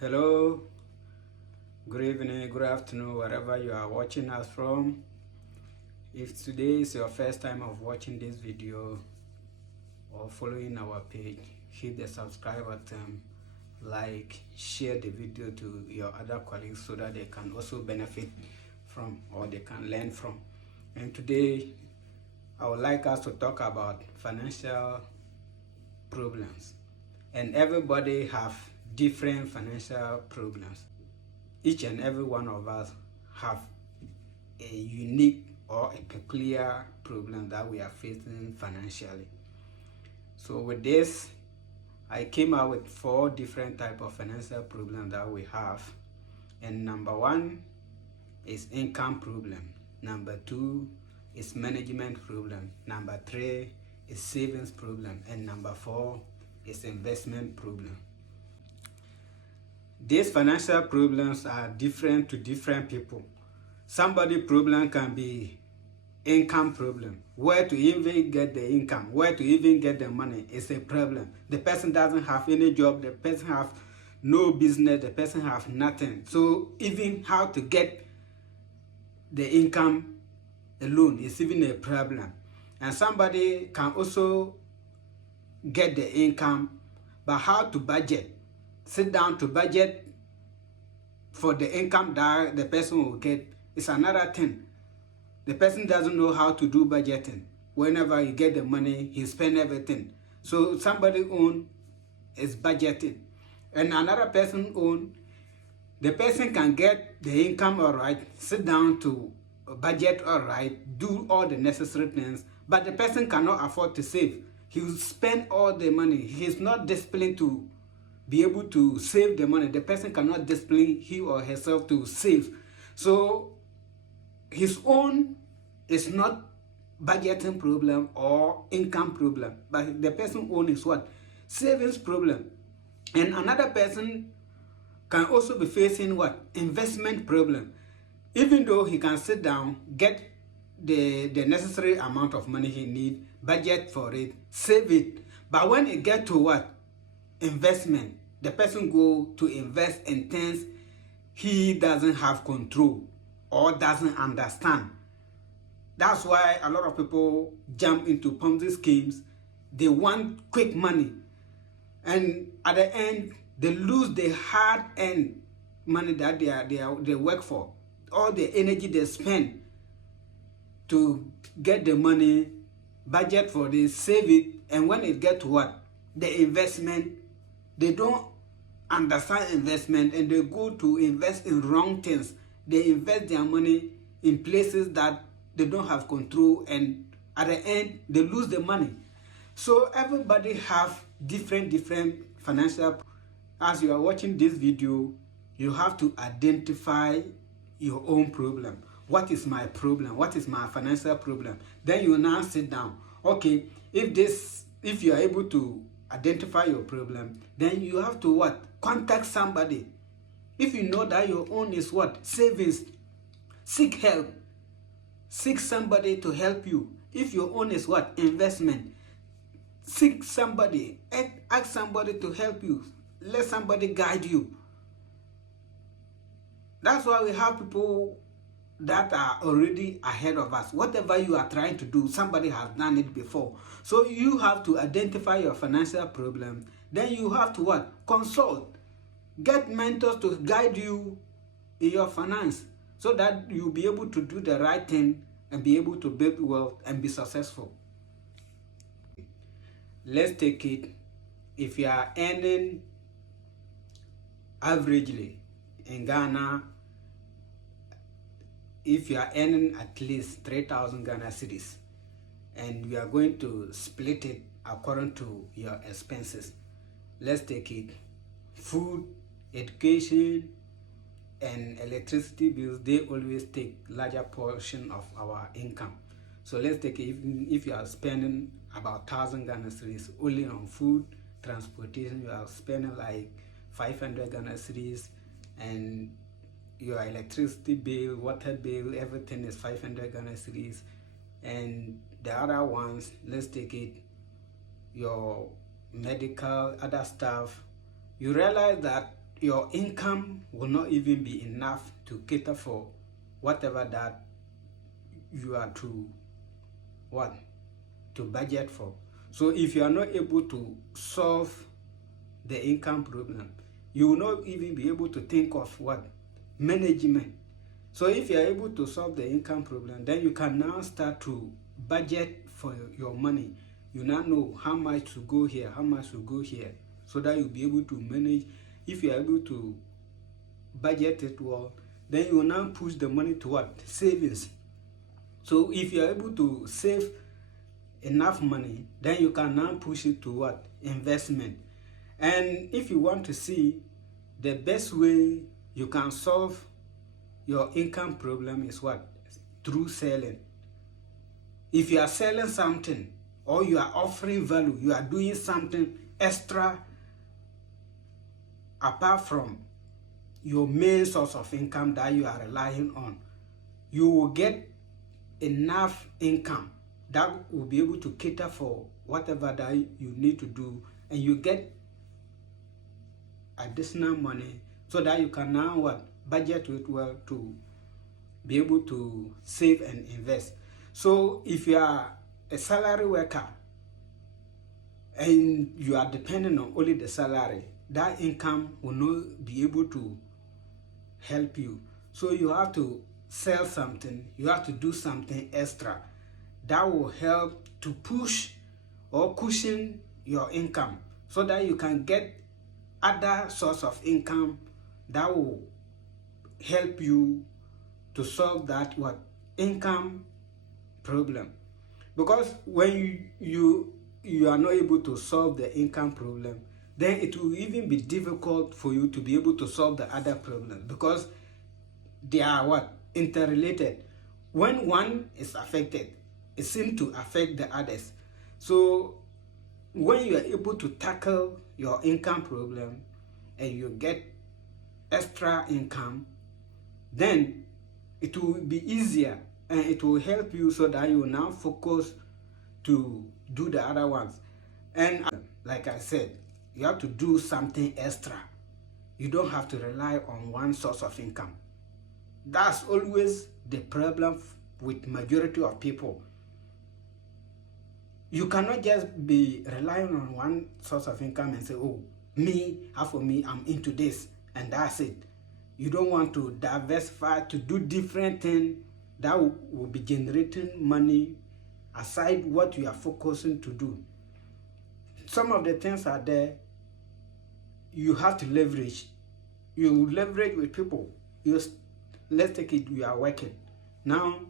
Hello, good evening, good afternoon, wherever you are watching us from. If today is your first time of watching this video or following our page, hit the subscribe button, like, share the video to your other colleagues so that they can also benefit from or they can learn from. And today, I would like us to talk about financial problems. And everybody have different financial problems. Each and every one of us have a unique or a peculiar problem that we are facing financially. So with this, I came out with 4 different type of financial problems that we have. And number 1 is income problem. Number 2 is management problem. Number 3 is savings problem. And number 4 is investment problem. These financial problems are different to different people. Somebody problem can be income problem. Where to even get the income, where to even get the money is a problem. The person doesn't have any job, the person have no business, the person have nothing. So even how to get the income alone is even a problem. And somebody can also get the income, but how to budget, sit down to budget for the income that the person will get is another thing. The person doesn't know how to do budgeting. Whenever you get the money, he spend everything. So somebody own is budgeting. And another person own, the person can get the income all right, sit down to budget all right, do all the necessary things, but the person cannot afford to save. He will spend all the money. He's not disciplined to be able to save the money. The person cannot discipline he or herself to save. So his own is not budgeting problem or income problem, but the person own is what? Savings problem. And another person can also be facing what? Investment problem. Even though he can sit down, get the necessary amount of money he need, budget for it, save it. But when it get to what? Investment, the person go to invest in things he doesn't have control or doesn't understand. That's why a lot of people jump into Ponzi schemes. They want quick money, and at the end they lose the hard-earned money that they work for, all the energy they spend to get the money, budget for this, save it, and when it get to what? The investment, they don't understand investment and they go to invest in wrong things. They invest their money in places that they don't have control, and at the end they lose the money. So everybody have different financial. As you are watching this video, you have to identify your own problem. What is my problem? What is my financial problem? Then you now sit down. Okay, if you are able to identify your problem, then you have to what? Contact somebody. If you know that your own is what? Savings, seek help. Seek somebody to help you. If your own is what? Investment, seek somebody. Ask somebody to help you. Let somebody guide you. That's why we have people that are already ahead of us. Whatever you are trying to do, somebody has done it before. So you have to identify your financial problem. Then you have to what? Consult. Get mentors to guide you in your finance so that you'll be able to do the right thing and be able to build wealth and be successful. Let's take it. If you are earning averagely in Ghana, if you are earning at least 3,000 Ghana cedis, and we are going to split it according to your expenses. Let's take it. Food, education, and electricity bills, they always take larger portion of our income. So let's take it, if you are spending about 1,000 Ghana cedis only on food, transportation, you are spending like 500 Ghana cedis, and your electricity bill, water bill, everything is 500 Ghana cedis. And the other ones, let's take it, your medical, other stuff, you realize that your income will not even be enough to cater for whatever that you are to budget for. So if you are not able to solve the income problem, you will not even be able to think of management. So if you are able to solve the income problem, then you can now start to budget for your money. You now know how much to go here, how much to go here, so that you'll be able to manage. If you are able to budget it well, then you will now push the money to savings. So if you are able to save enough money, then you can now push it to investment. And if you want to see the best way you can solve your income problem is through selling. If you are selling something, or you are offering value, you are doing something extra apart from your main source of income that you are relying on, you will get enough income that will be able to cater for whatever that you need to do, and you get additional money so that you can now budget it well to be able to save and invest. So if you are a salary worker and you are depending on only the salary, that income will not be able to help you. So you have to sell something, you have to do something extra that will help to push or cushion your income, so that you can get other source of income that will help you to solve that income problem. Because when you are not able to solve the income problem, then it will even be difficult for you to be able to solve the other problems, because they are interrelated. When one is affected, it seems to affect the others. So when you are able to tackle your income problem and you get extra income, then it will be easier and it will help you, so that you will now focus to do the other ones. And like I said, you have to do something extra. You don't have to rely on one source of income. That's always the problem with majority of people. You cannot just be relying on one source of income and say, oh, for me, I'm into this, and that's it. You don't want to diversify, to do different things that will be generating money aside what you are focusing to do. Some of the things are there. You have to leverage. You leverage with people. Let's take it, you are working. Now,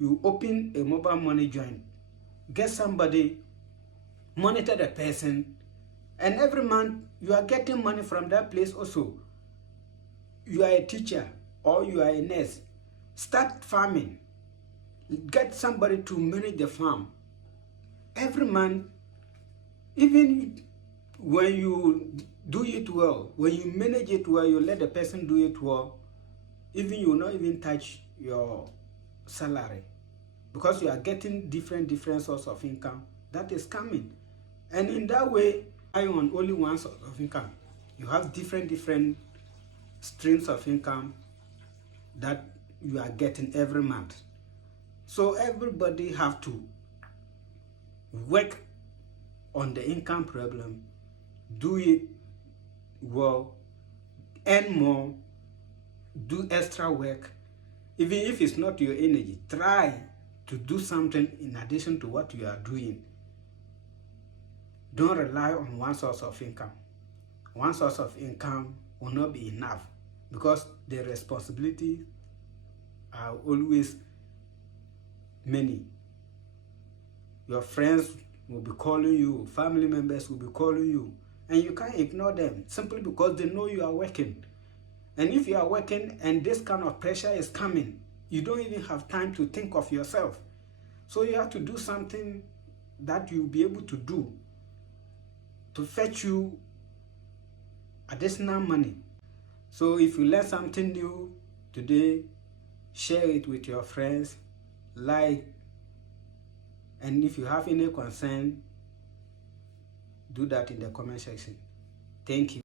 you open a mobile money joint. Get somebody, monitor the person, and every month you are getting money from that place also. You are a teacher or you are a nurse. Start farming. Get somebody to manage the farm. Every month, even when you do it well, when you manage it well, you let the person do it well, even you will not even touch your salary, because you are getting different source of income that is coming. And in that way, relying on only one source of income, you have different streams of income that you are getting every month. So everybody have to work on the income problem, do it well, earn more, do extra work. Even if it's not your energy, try to do something in addition to what you are doing. Don't rely on one source of income. One source of income will not be enough, because the responsibilities are always many. Your friends will be calling you, family members will be calling you, and you can't ignore them simply because they know you are working. And if you are working and this kind of pressure is coming, you don't even have time to think of yourself. So you have to do something that you'll be able to do to fetch you additional money. So if you learn something new today, share it with your friends, like, and if you have any concern, do that in the comment section. Thank you.